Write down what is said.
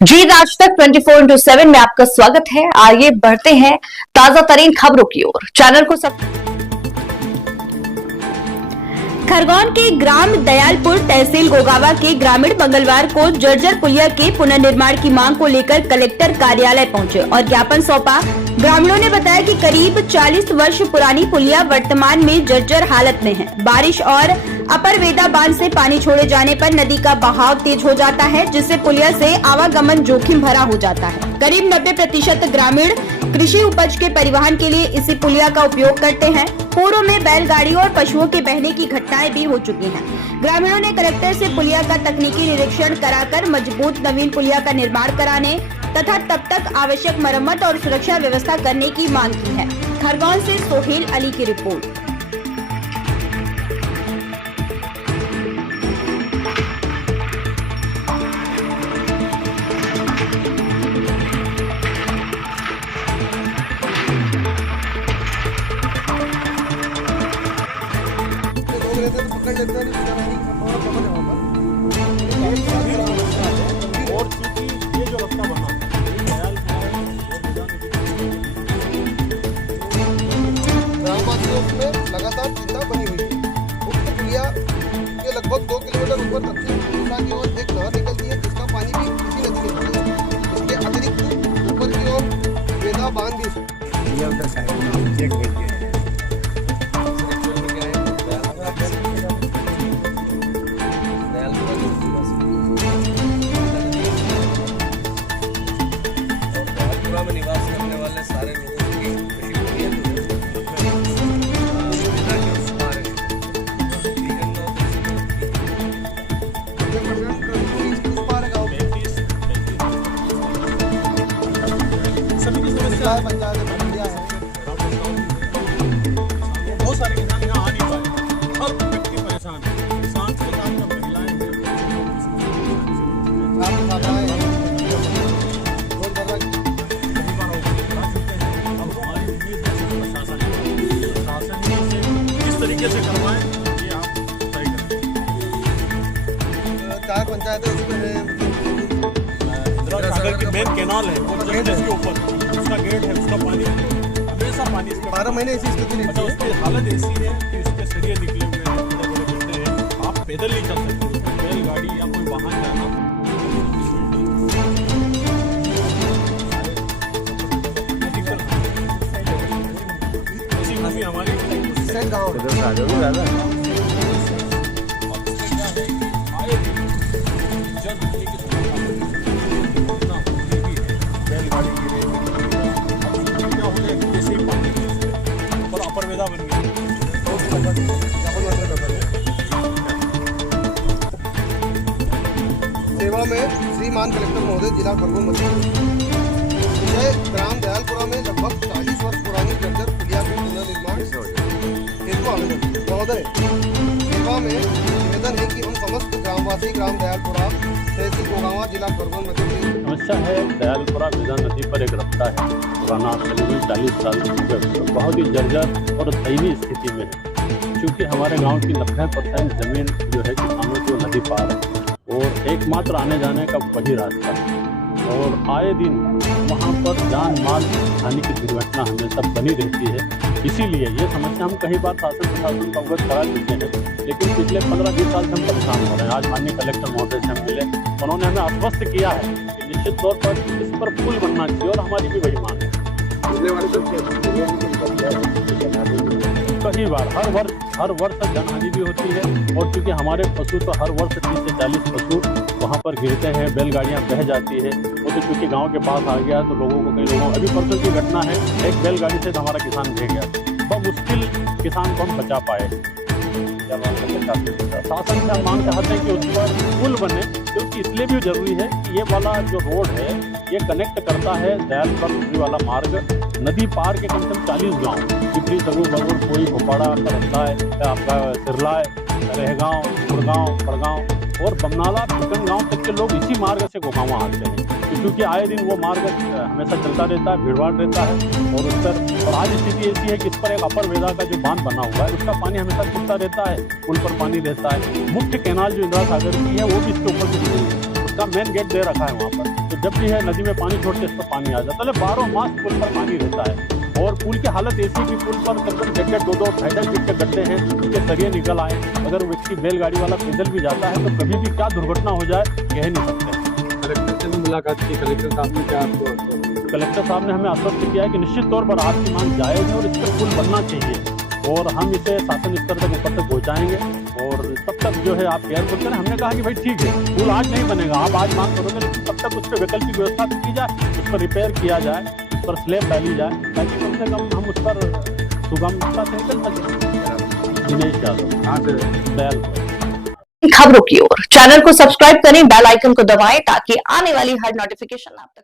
जी राज तक 24/7 में आपका स्वागत है। आइए बढ़ते हैं ताजा तरीन खबरों की ओर। चैनल को खरगोन के ग्राम दयालपुर तहसील गोगावा के ग्रामीण मंगलवार को जर्जर पुलिया के पुनर्निर्माण की मांग को लेकर कलेक्टर कार्यालय पहुंचे और ज्ञापन सौंपा। ग्रामीणों ने बताया कि करीब 40 वर्ष पुरानी पुलिया वर्तमान में जर्जर हालत में है। बारिश और अपर वेदा बांध से पानी छोड़े जाने पर नदी का बहाव तेज हो जाता है, जिससे पुलिया से आवागमन जोखिम भरा हो जाता है। करीब 90% ग्रामीण कृषि उपज के परिवहन के लिए इसी पुलिया का उपयोग करते हैं। पूर्व में बैलगाड़ी और पशुओं के बहने की घटनाएं भी हो चुकी हैं। ग्रामीणों ने कलेक्टर से पुलिया का तकनीकी निरीक्षण कराकर मजबूत नवीन पुलिया का निर्माण कराने तथा तब तक आवश्यक मरम्मत और सुरक्षा व्यवस्था करने की मांग की है। खरगोन से सोहेल अली की रिपोर्ट। पकड़ लेते हैं और चूंकि ये जो रास्ता बना ग्रामवासियों में लगातार चिंता बनी हुई है। उक्त पुलिया के लगभग 2 किलोमीटर ऊपर दक्षिण दिशा की ओर एक नहर निकलती है, जिसका पानी भी इसी नदी में पड़ता है। इसके अतिरिक्त ऊपर की ओर वेदा बांध भी में निवास करने वाले सारे लोगों की कृषि बहुत सारे किसान यहाँ आ नहीं पाए। हर व्यक्ति परेशान है। किसान के साथ में महिलाएं तरीके से करवाएं, ये आप तय करें। 4 पंचायतें इंदिरा सागर की मेन कैनाल है वो जस्ट इसके ऊपर उसका गेट है, उसका पानी हमेशा पानी इसमें 12 महीने ऐसी स्थिति नहीं अच्छा, उसकी हालत ऐसी है कि उसके सरिये निकले हुए हैं, बड़े बड़े गड्ढे हैं। आप पैदल नहीं चल सकते, बैलगाड़ी या कोई वाहन जाना ऐसी हमारी गाँव अपर वेदा बन गया। सेवा में श्रीमान कलेक्टर महोदय जिला खरगोन विषय ग्राम दयालपुरा में लगभग 40 वर्ष पुरानी जर्जर पुलिया के पुनर्निर्माण हेतु आवेदन। महोदय, सेवा में निवेदन है कि हम समस्त ग्रामवासी ग्राम दयालपुरा तहसील गोगावा जिला खरगोन मध्य प्रदेश। समस्या है दयालपुरा वेदा नदी पर एक रास्ता है पुराना, करीबन 40 साल से बहुत ही जर्जर और दयनीय स्थिति में है। क्योंकि हमारे गांव की 90% जमीन जो है किसानों की नदी पार है और एकमात्र आने जाने का वही रास्ता है और आए दिन वहाँ पर जान माल हानि की दुर्घटना हमेशा बनी रहती है। इसीलिए ये समस्या हम कई बार शासन प्रशासन का अवगत करा चुके हैं, लेकिन पिछले 15-20 साल से हम परेशान हो रहे हैं। आज माननीय कलेक्टर महोदय से हम मिले, उन्होंने हमें आश्वस्त किया है कि निश्चित तौर पर इस पर पुल बनना चाहिए और हमारी भी वही मांग है। कई बार हर वर्ष जनहानि भी होती है और चूँकि हमारे पशु तो हर वर्ष 30 से 40 पशु वहाँ पर गिरते हैं, बैलगाड़ियाँ बह जाती है। वो तो चूँकि गांव के पास आ गया तो लोगों को कई लोगों अभी परसों की घटना है, एक बैलगाड़ी से तो हमारा किसान बह गया, बहुत मुश्किल किसान को हम बचा पाए। शासन से हम मांग चाहते हैं कि उस पर पुल बने, क्योंकि इसलिए भी जरूरी है कि ये वाला जो रोड है ये कनेक्ट करता है दयालपुर वाला मार्ग नदी पार के कम से कम 40 गाँव, पिपरी सगुर बगुर कोई भोपाड़ा करंदा है, आपका सिरला है, रहगांव, गुड़गांव, पड़गांव और बमनाला भिकन गाँव तक के लोग इसी मार्ग से गोगावा आते हैं। क्योंकि आए दिन वो मार्ग हमेशा चलता रहता है, भीड़भाड़ रहता है और उस पर और आज स्थिति ऐसी है कि इस पर एक अपर वेदा का जो बांध बना हुआ है उसका पानी हमेशा छूटता रहता है, पुल पर पानी रहता है। मुख्य कैनाल जो इंदिरा सागर की है वो भी इसके ऊपर से गुजरी है, का मेन गेट दे रखा है वहाँ पर, तो जब भी है नदी में पानी छोड़ते इस पर पानी आ जाता है। 12 मास पुल पर पानी रहता है और पुल की हालत ऐसी कि पुल पर तकरीबन 1.5-2 फीट के गड्ढे हैं, उसके सरिये निकल आए। अगर व्यक्ति बैलगाड़ी वाला पैदल भी जाता है तो कभी भी क्या दुर्घटना हो जाए कह नहीं सकते। कलेक्टर से भी मुलाकात की, कलेक्टर साहब ने क्या आपको? कलेक्टर साहब ने हमें आश्वस्त किया है कि निश्चित तौर पर आपकी मांग जायज़ है और इस पर पुल बनना चाहिए और हम इसे शासन स्तर तक ऊपर तक पहुँचाएंगे और तब तक जो है आप केयरफुल करें। हमने कहा कि भाई ठीक है, पुल आज नहीं बनेगा, आप आज मांग करोगे, लेकिन तब तक उस पर वैकल्पिक व्यवस्था भी की जाए, उस पर रिपेयर किया जाए, उस पर स्लैब डाली जाए, ताकि कम से कम हम उस पर सुगमता से निकल सकें। दिनेश यादव, कहाँ से? दयालपुर। खबरों की ओर चैनल को सब्सक्राइब करें, बेल आइकन को दबाएं ताकि आने वाली हर नोटिफिकेशन आप तक